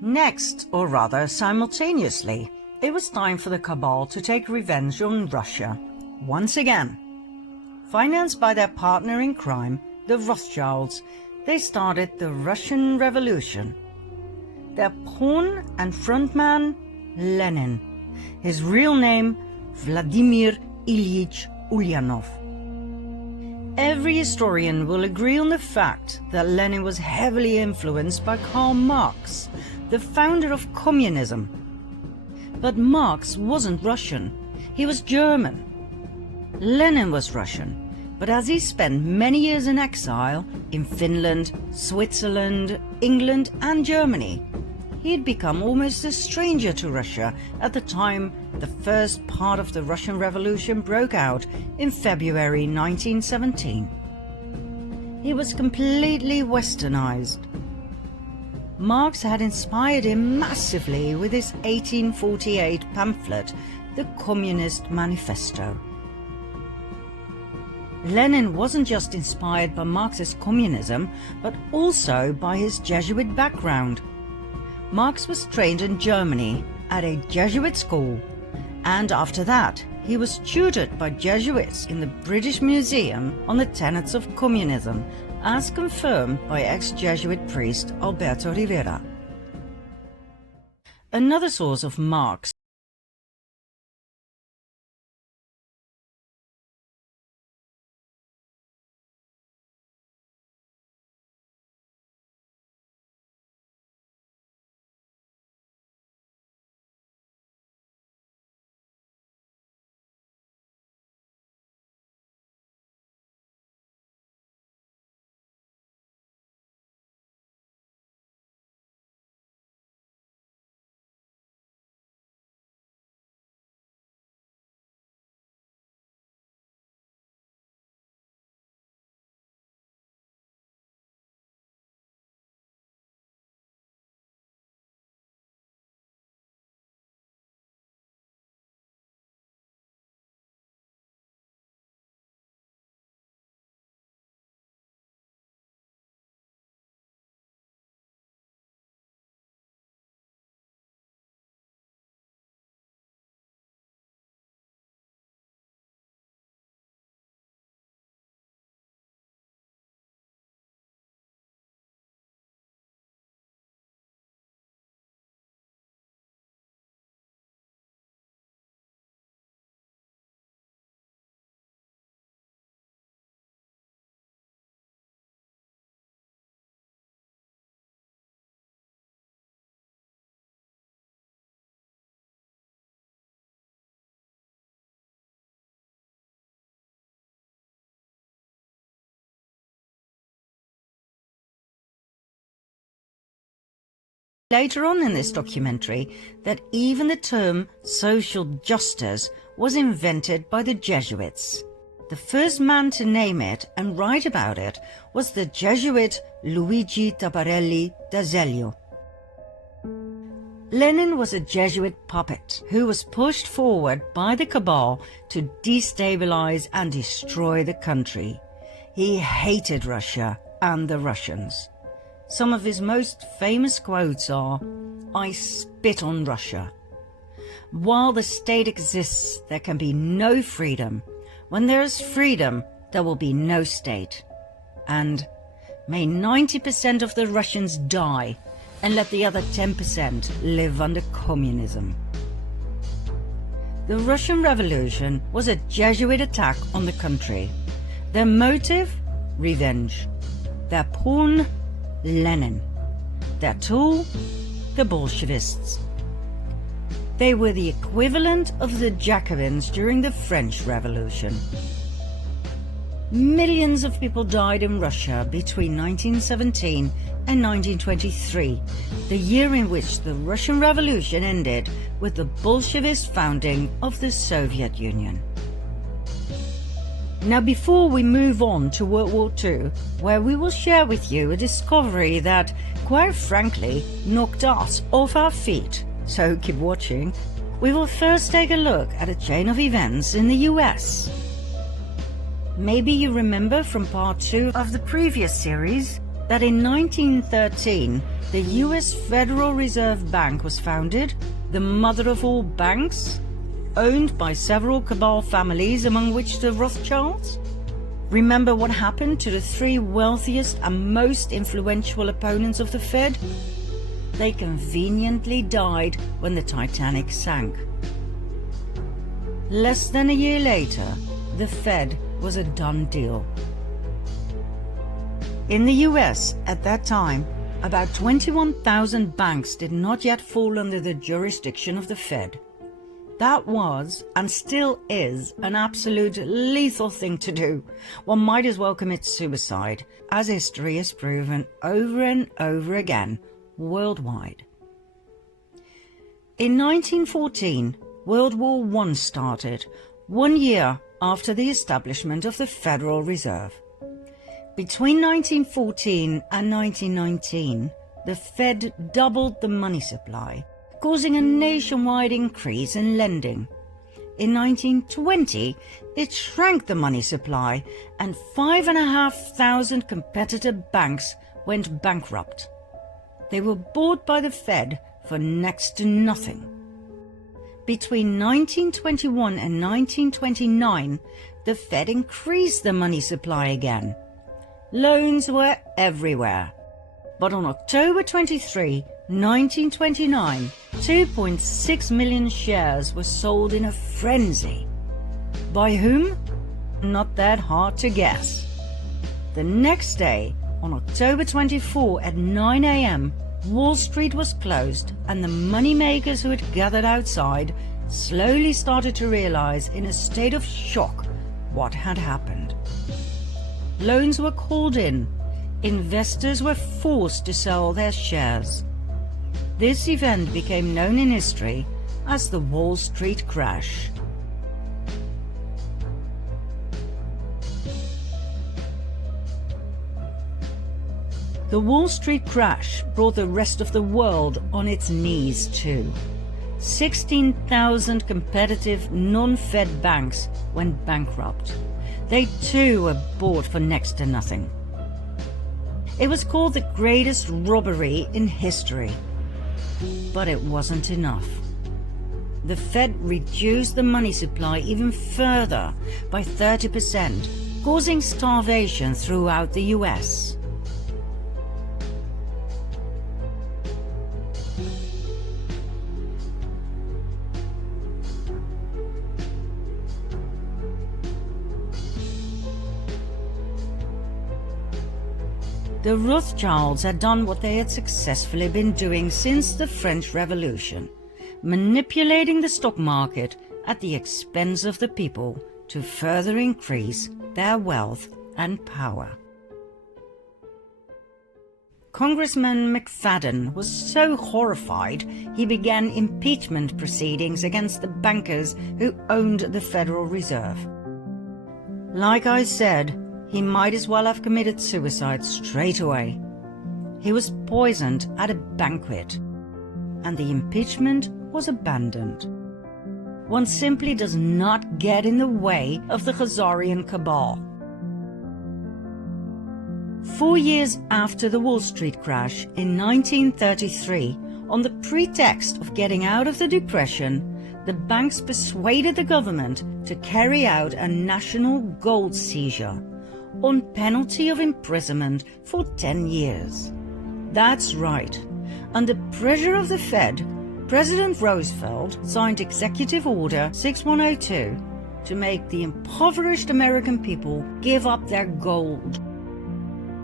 Next, or rather simultaneously, it was time for the Cabal to take revenge on Russia, once again. Financed by their partner in crime, the Rothschilds, they started the Russian Revolution. Their pawn and frontman, Lenin. His real name, Vladimir Ilyich Ulyanov. Every historian will agree on the fact that Lenin was heavily influenced by Karl Marx, the founder of communism. But Marx wasn't Russian, he was German. Lenin was Russian, but as he spent many years in exile in Finland, Switzerland, England and Germany, he had become almost a stranger to Russia at the time the first part of the Russian Revolution broke out in February 1917. He was completely westernized. Marx had inspired him massively with his 1848 pamphlet, The Communist Manifesto. Lenin wasn't just inspired by Marxist communism, but also by his Jesuit background. Marx was trained in Germany at a Jesuit school, and after that he was tutored by Jesuits in the British Museum on the tenets of communism, as confirmed by ex-Jesuit priest Alberto Rivera. Another source of Marx later on in this documentary that even the term social justice was invented by the Jesuits. The first man to name it and write about it was the Jesuit Luigi Tabarelli d'Azeglio. Lenin was a Jesuit puppet who was pushed forward by the Cabal to destabilize and destroy the country. He hated Russia and the Russians. Some of his most famous quotes are, "I spit on Russia. While the state exists, there can be no freedom. When there is freedom, there will be no state." And, "May 90% of the Russians die and let the other 10% live under communism." The Russian Revolution was a Jesuit attack on the country. Their motive? Revenge. Their pawn? Lenin. Their tool? The Bolshevists. They were the equivalent of the Jacobins during the French Revolution. Millions of people died in Russia between 1917 and 1923, the year in which the Russian Revolution ended with the Bolshevist founding of the Soviet Union. Now, before we move on to World War II, where we will share with you a discovery that, quite frankly, knocked us off our feet, so keep watching, we will first take a look at a chain of events in the US. Maybe you remember from part 2 of the previous series, that in 1913 the US Federal Reserve Bank was founded, the mother of all banks, owned by several Cabal families, among which the Rothschilds? Remember what happened to the three wealthiest and most influential opponents of the Fed? They conveniently died when the Titanic sank. Less than a year later, the Fed was a done deal. In the US at that time, about 21,000 banks did not yet fall under the jurisdiction of the Fed. That was, and still is, an absolute lethal thing to do. One might as well commit suicide, as history has proven over and over again, worldwide. In 1914, World War I started, 1 year after the establishment of the Federal Reserve. Between 1914 and 1919, the Fed doubled the money supply, causing a nationwide increase in lending. In 1920, it shrank the money supply, and 5,500 competitor banks went bankrupt. They were bought by the Fed for next to nothing. Between 1921 and 1929, the Fed increased the money supply again. Loans were everywhere. But on October 23, 1929, 2.6 million shares were sold in a frenzy. By whom? Not that hard to guess. The next day, on October 24 at 9 a.m., Wall Street was closed, and the moneymakers who had gathered outside slowly started to realize in a state of shock what had happened. Loans were called in. Investors were forced to sell their shares. This event became known in history as the Wall Street crash. The Wall Street crash brought the rest of the world on its knees too. 16,000 competitive non-Fed banks went bankrupt. They too were bought for next to nothing. It was called the greatest robbery in history. But it wasn't enough. The Fed reduced the money supply even further by 30%, causing starvation throughout the US. The Rothschilds had done what they had successfully been doing since the French Revolution, manipulating the stock market at the expense of the people to further increase their wealth and power. Congressman McFadden was so horrified he began impeachment proceedings against the bankers who owned the Federal Reserve. Like I said, he might as well have committed suicide straight away. He was poisoned at a banquet, and the impeachment was abandoned. One simply does not get in the way of the Khazarian cabal. 4 years after the Wall Street crash in 1933, on the pretext of getting out of the Depression, the banks persuaded the government to carry out a national gold seizure, on penalty of imprisonment for 10 years. That's right. Under pressure of the Fed, President Roosevelt signed Executive Order 6102 to make the impoverished American people give up their gold.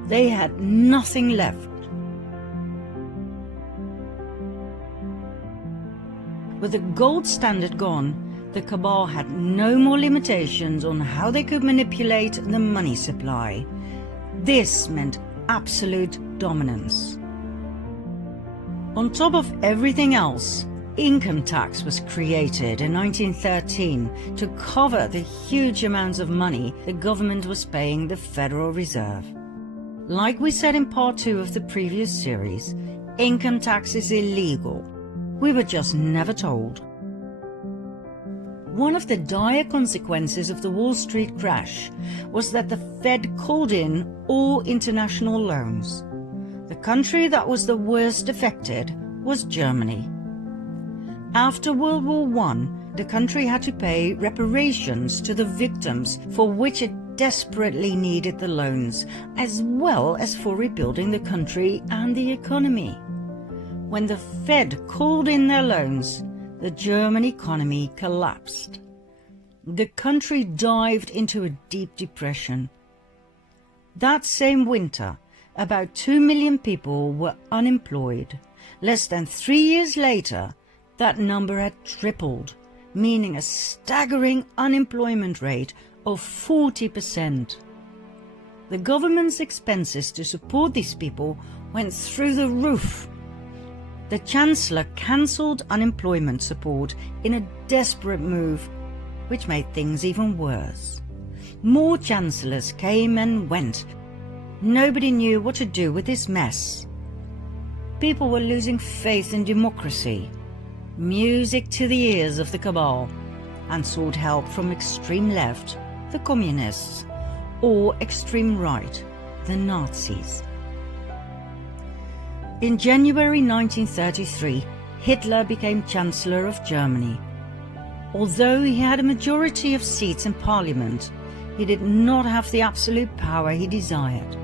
They had nothing left. With the gold standard gone, the cabal had no more limitations on how they could manipulate the money supply. This meant absolute dominance. On top of everything else, income tax was created in 1913 to cover the huge amounts of money the government was paying the Federal Reserve. Like we said in part 2 of the previous series, income tax is illegal. We were just never told. One of the dire consequences of the Wall Street crash was that the Fed called in all international loans. The country that was the worst affected was Germany. After World War I, the country had to pay reparations to the victims, for which it desperately needed the loans, as well as for rebuilding the country and the economy. When the Fed called in their loans, the German economy collapsed. The country dived into a deep depression. That same winter, about 2 million people were unemployed. Less than 3 years later, that number had tripled, meaning a staggering unemployment rate of 40%. The government's expenses to support these people went through the roof. The Chancellor cancelled unemployment support in a desperate move, which made things even worse. More chancellors came and went. Nobody knew what to do with this mess. People were losing faith in democracy, music to the ears of the cabal, and sought help from extreme left, the communists, or extreme right, the Nazis. In January 1933, Hitler became Chancellor of Germany. Although he had a majority of seats in parliament, he did not have the absolute power he desired.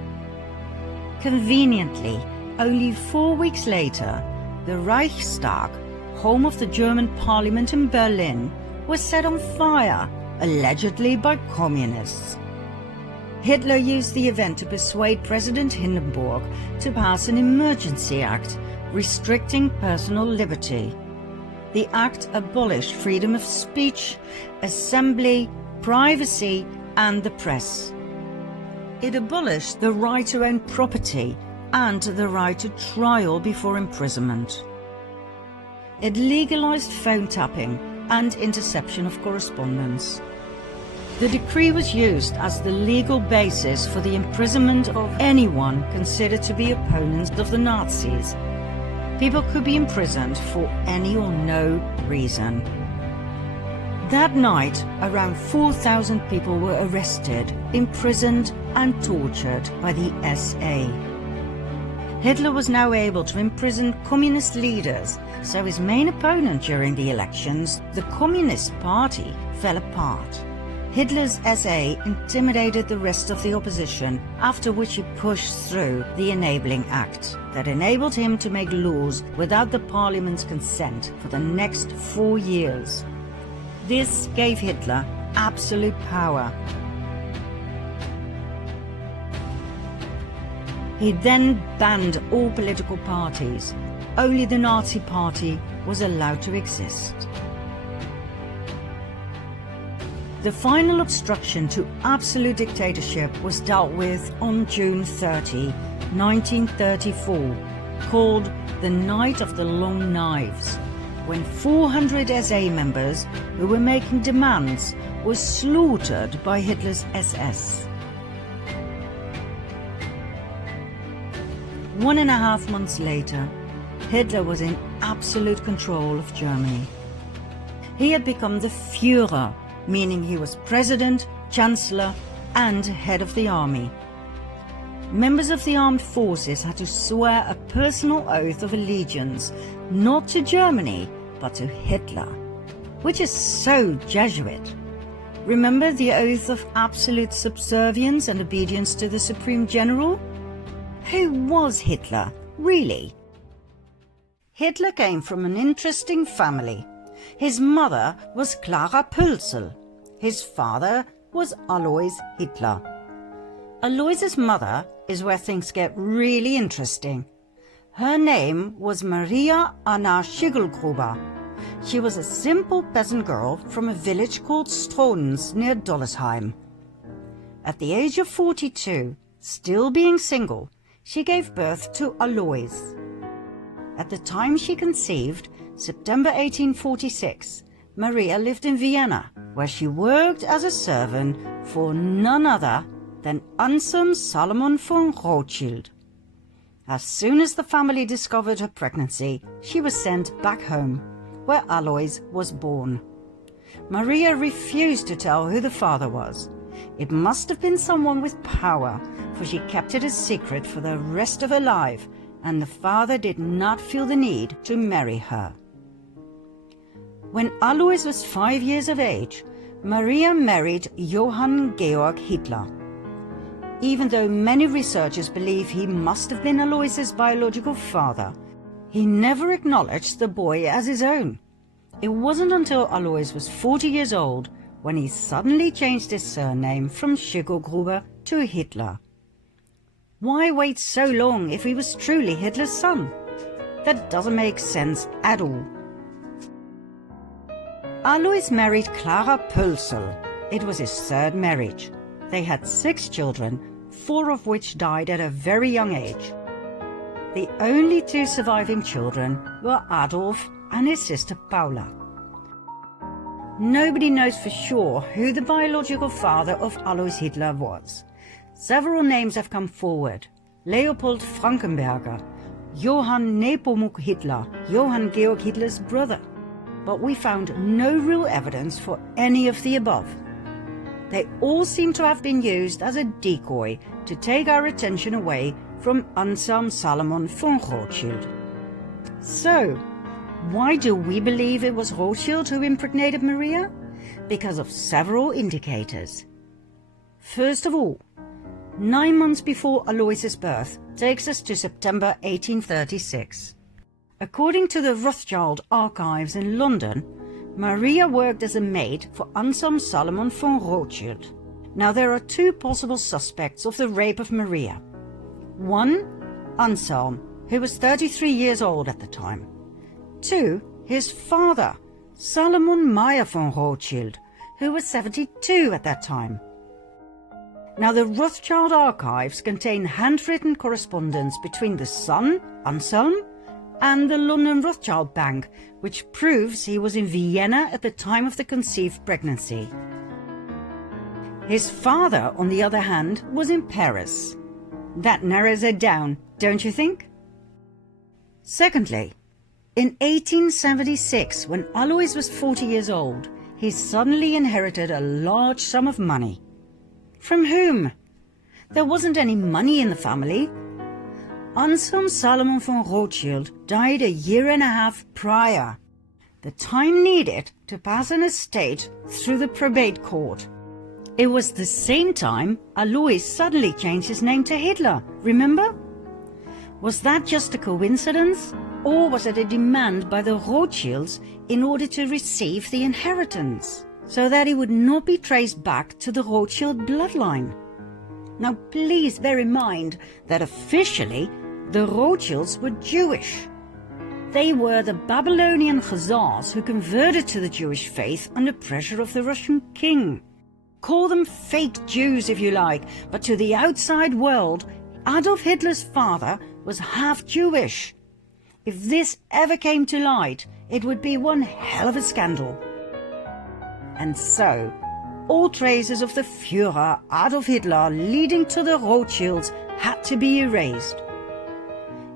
Conveniently, only 4 weeks later, the Reichstag, home of the German parliament in Berlin, was set on fire, allegedly by communists. Hitler used the event to persuade President Hindenburg to pass an emergency act restricting personal liberty. The act abolished freedom of speech, assembly, privacy, and the press. It abolished the right to own property and the right to trial before imprisonment. It legalized phone tapping and interception of correspondence. The decree was used as the legal basis for the imprisonment of anyone considered to be opponents of the Nazis. People could be imprisoned for any or no reason. That night, around 4,000 people were arrested, imprisoned and tortured by the SA. Hitler was now able to imprison communist leaders, so his main opponent during the elections, the Communist Party, fell apart. Hitler's SA intimidated the rest of the opposition, after which he pushed through the Enabling Act that enabled him to make laws without the parliament's consent for the next 4 years. This gave Hitler absolute power. He then banned all political parties. Only the Nazi Party was allowed to exist. The final obstruction to absolute dictatorship was dealt with on June 30, 1934, called the Night of the Long Knives, when 400 SA members who were making demands were slaughtered by Hitler's SS. 1.5 months later, Hitler was in absolute control of Germany. He had become the Führer, meaning he was president, chancellor, and head of the army. Members of the armed forces had to swear a personal oath of allegiance, not to Germany, but to Hitler, which is so Jesuit. Remember the oath of absolute subservience and obedience to the Supreme General? Who was Hitler, really? Hitler came from an interesting family. His mother was Clara Pölzl. His father was Alois Hitler. Alois's mother is where things get really interesting. Her name was Maria Anna Schiggelgruber. She was a simple peasant girl from a village called Stronens near Dollersheim. At the age of 42, still being single, she gave birth to Alois. At the time she conceived, September 1846, Maria lived in Vienna, where she worked as a servant for none other than Anselm Salomon von Rothschild. As soon as the family discovered her pregnancy, she was sent back home, where Alois was born. Maria refused to tell who the father was. It must have been someone with power, for she kept it a secret for the rest of her life and the father did not feel the need to marry her. When Alois was 5 years of age, Maria married Johann Georg Hitler. Even though many researchers believe he must have been Alois's biological father, he never acknowledged the boy as his own. It wasn't until Alois was 40 years old when he suddenly changed his surname from Schickelgruber to Hitler. Why wait so long if he was truly Hitler's son? That doesn't make sense at all. Alois married Clara Pölsel. It was his third marriage. They had 6 children, 4 of which died at a very young age. The only 2 surviving children were Adolf and his sister Paula. Nobody knows for sure who the biological father of Alois Hitler was. Several names have come forward: Leopold Frankenberger, Johann Nepomuk Hitler, Johann Georg Hitler's brother. But we found no real evidence for any of the above. They all seem to have been used as a decoy to take our attention away from Anselm Salomon von Rothschild. So, why do we believe it was Rothschild who impregnated Maria? Because of several indicators. First of all, 9 months before Alois's birth takes us to September 1836. According to the Rothschild archives in London, Maria worked as a maid for Anselm Salomon von Rothschild. Now there are 2 possible suspects of the rape of Maria. 1, Anselm, who was 33 years old at the time. 2, his father, Salomon Meyer von Rothschild, who was 72 at that time. Now the Rothschild archives contain handwritten correspondence between the son, Anselm, and the London Rothschild Bank, which proves he was in Vienna at the time of the conceived pregnancy. His father, on the other hand, was in Paris. That narrows it down, don't you think? Secondly, in 1876, when Alois was 40 years old, he suddenly inherited a large sum of money. From whom? There wasn't any money in the family. Anselm Salomon von Rothschild died a year and a half prior, the time needed to pass an estate through the probate court. It was the same time Alois suddenly changed his name to Hitler, remember? Was that just a coincidence, or was it a demand by the Rothschilds in order to receive the inheritance, so that he would not be traced back to the Rothschild bloodline? Now please bear in mind that officially the Rothschilds were Jewish. They were the Babylonian Khazars who converted to the Jewish faith under pressure of the Russian king. Call them fake Jews if you like, but to the outside world, Adolf Hitler's father was half Jewish. If this ever came to light, it would be one hell of a scandal. And so, all traces of the Führer Adolf Hitler leading to the Rothschilds had to be erased.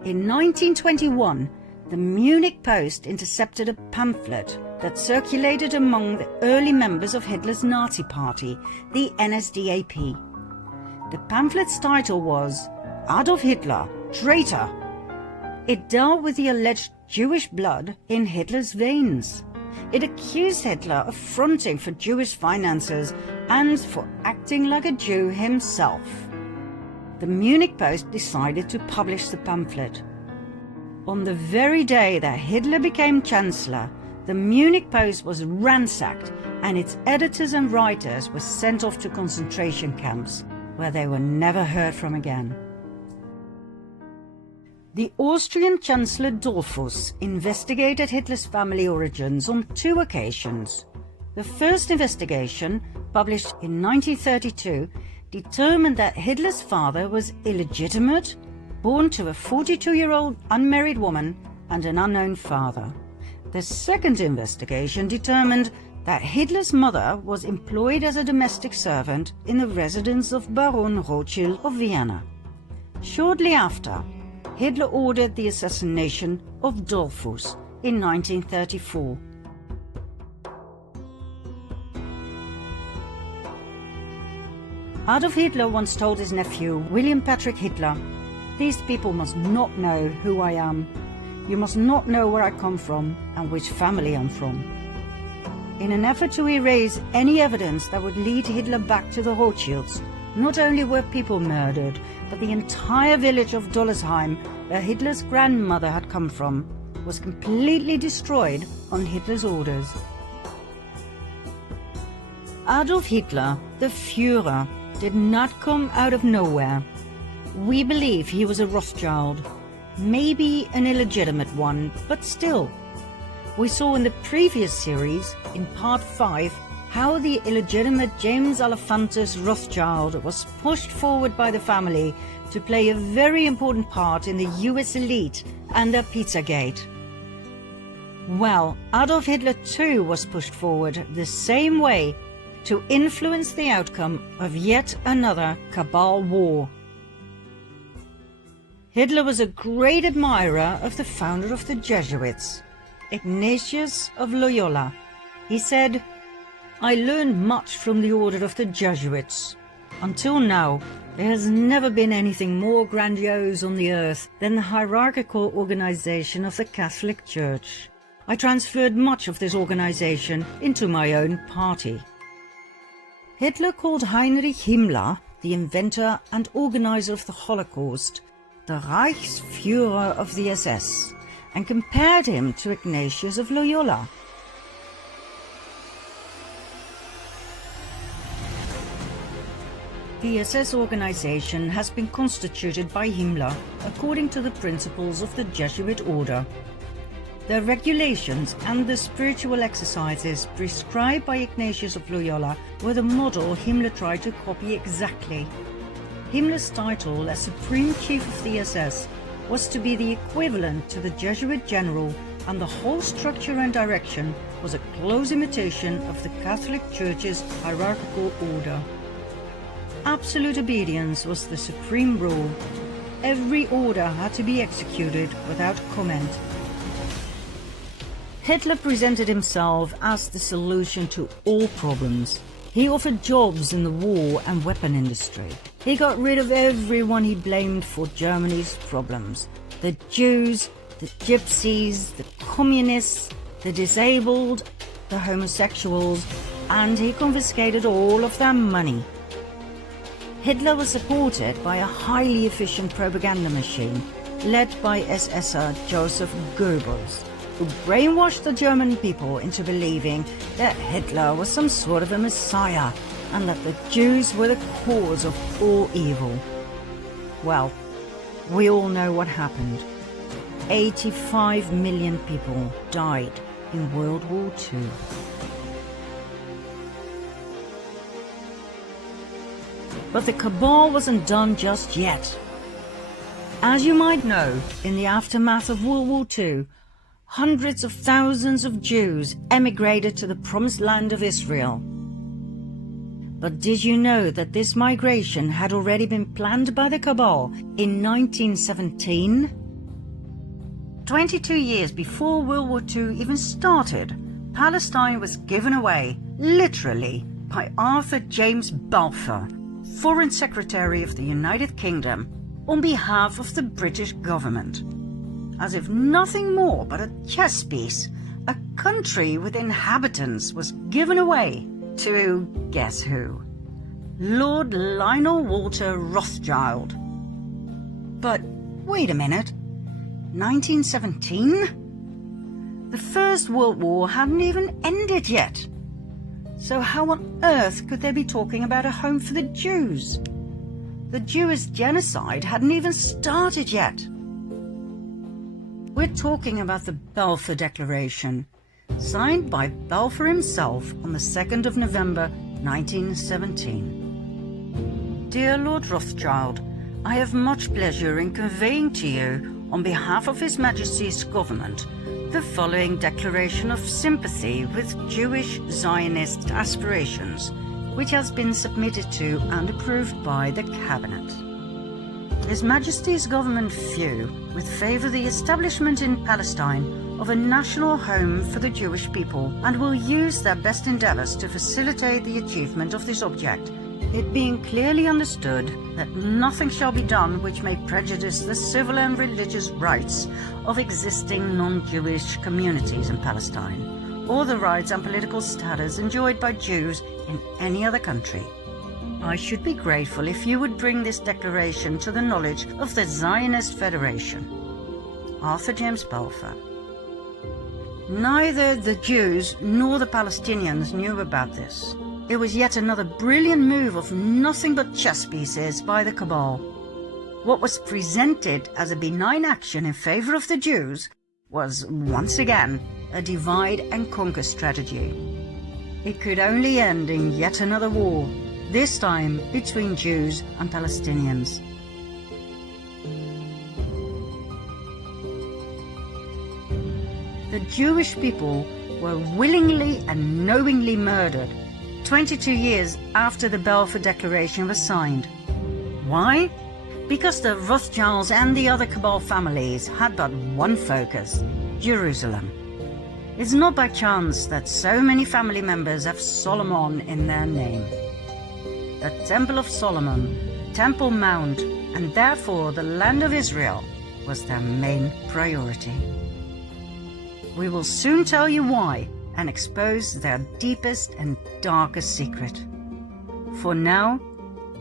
In 1921, the Munich Post intercepted a pamphlet that circulated among the early members of Hitler's Nazi party, the NSDAP. The pamphlet's title was Adolf Hitler, Traitor. It dealt with the alleged Jewish blood in Hitler's veins. It accused Hitler of fronting for Jewish finances and for acting like a Jew himself. The Munich Post decided to publish the pamphlet. On the very day that Hitler became Chancellor, the Munich Post was ransacked and its editors and writers were sent off to concentration camps, where they were never heard from again. The Austrian Chancellor Dollfuss investigated Hitler's family origins on 2 occasions. The first investigation, published in 1932, determined that Hitler's father was illegitimate, born to a 42-year-old unmarried woman and an unknown father. The second investigation determined that Hitler's mother was employed as a domestic servant in the residence of Baron Rothschild of Vienna. Shortly after, Hitler ordered the assassination of Dollfuss in 1934. Adolf Hitler once told his nephew, William Patrick Hitler, These people must not know who I am. You must not know where I come from and which family I'm from. In an effort to erase any evidence that would lead Hitler back to the Rothschilds, not only were people murdered, but the entire village of Dollersheim, where Hitler's grandmother had come from, was completely destroyed on Hitler's orders. Adolf Hitler, the Führer, did not come out of nowhere. We believe he was a Rothschild, maybe an illegitimate one, but still. We saw in the previous series, in part 5, how the illegitimate James Alefantis Rothschild was pushed forward by the family to play a very important part in the US elite and their Pizzagate. Well, Adolf Hitler too was pushed forward the same way to influence the outcome of yet another Cabal war. Hitler was a great admirer of the founder of the Jesuits, Ignatius of Loyola. He said, "I learned much from the order of the Jesuits. Until now, there has never been anything more grandiose on the earth than the hierarchical organization of the Catholic Church. I transferred much of this organization into my own party." Hitler called Heinrich Himmler, the inventor and organizer of the Holocaust, the Reichsführer of the SS, and compared him to Ignatius of Loyola. The SS organization has been constituted by Himmler according to the principles of the Jesuit order. The regulations and the spiritual exercises prescribed by Ignatius of Loyola were the model Himmler tried to copy exactly. Himmler's title as Supreme Chief of the SS was to be the equivalent to the Jesuit general, and the whole structure and direction was a close imitation of the Catholic Church's hierarchical order. Absolute obedience was the supreme rule. Every order had to be executed without comment. Hitler presented himself as the solution to all problems. He offered jobs in the war and weapon industry. He got rid of everyone he blamed for Germany's problems. The Jews, the Gypsies, the Communists, the disabled, the homosexuals, and he confiscated all of their money. Hitler was supported by a highly efficient propaganda machine led by SSer Joseph Goebbels, who brainwashed the German people into believing that Hitler was some sort of a messiah and that the Jews were the cause of all evil. Well, we all know what happened. 85 million people died in World War II. But the Cabal wasn't done just yet. As you might know, in the aftermath of World War II, hundreds of thousands of Jews emigrated to the Promised Land of Israel. But did you know that this migration had already been planned by the Cabal in 1917? 22 years before World War II even started, Palestine was given away, literally, by Arthur James Balfour, Foreign Secretary of the United Kingdom, on behalf of the British government. As if nothing more but a chess piece, a country with inhabitants was given away to, guess who? Lord Lionel Walter Rothschild. But wait a minute, 1917? The First World War hadn't even ended yet. So how on earth could they be talking about a home for the Jews? The Jewish genocide hadn't even started yet. We're talking about the Balfour Declaration, signed by Balfour himself on the 2nd of November 1917. Dear Lord Rothschild, I have much pleasure in conveying to you, on behalf of His Majesty's government, the following declaration of sympathy with Jewish Zionist aspirations, which has been submitted to and approved by the Cabinet. His Majesty's government view with favour the establishment in Palestine of a national home for the Jewish people, and will use their best endeavours to facilitate the achievement of this object, it being clearly understood that nothing shall be done which may prejudice the civil and religious rights of existing non-Jewish communities in Palestine, or the rights and political status enjoyed by Jews in any other country. I should be grateful if you would bring this declaration to the knowledge of the Zionist Federation. Arthur James Balfour. Neither the Jews nor the Palestinians knew about this. It was yet another brilliant move of nothing but chess pieces by the Cabal. What was presented as a benign action in favor of the Jews was, once again, a divide and conquer strategy. It could only end in yet another war, this time between Jews and Palestinians. The Jewish people were willingly and knowingly murdered 22 years after the Balfour Declaration was signed. Why? Because the Rothschilds and the other Cabal families had but one focus: Jerusalem. It's not by chance that so many family members have Solomon in their name. The Temple of Solomon, Temple Mount, and therefore the land of Israel was their main priority. We will soon tell you why and expose their deepest and darkest secret. For now,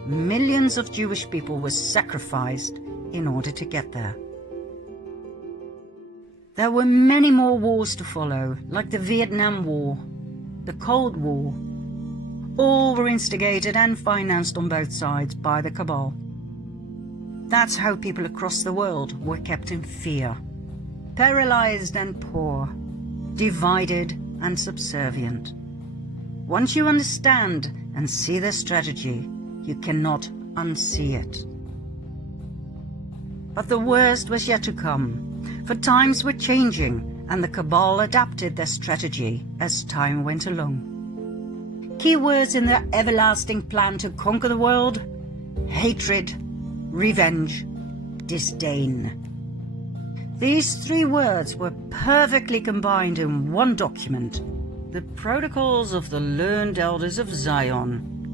millions of Jewish people were sacrificed in order to get there. There were many more wars to follow, like the Vietnam War, the Cold War. All were instigated and financed on both sides by the Cabal. That's how people across the world were kept in fear, paralyzed and poor, divided and subservient. Once you understand and see their strategy, you cannot unsee it. But the worst was yet to come, for times were changing and the Cabal adapted their strategy as time went along. Key words in their everlasting plan to conquer the world: hatred, revenge, disdain. These three words were perfectly combined in one document, the Protocols of the Learned Elders of Zion,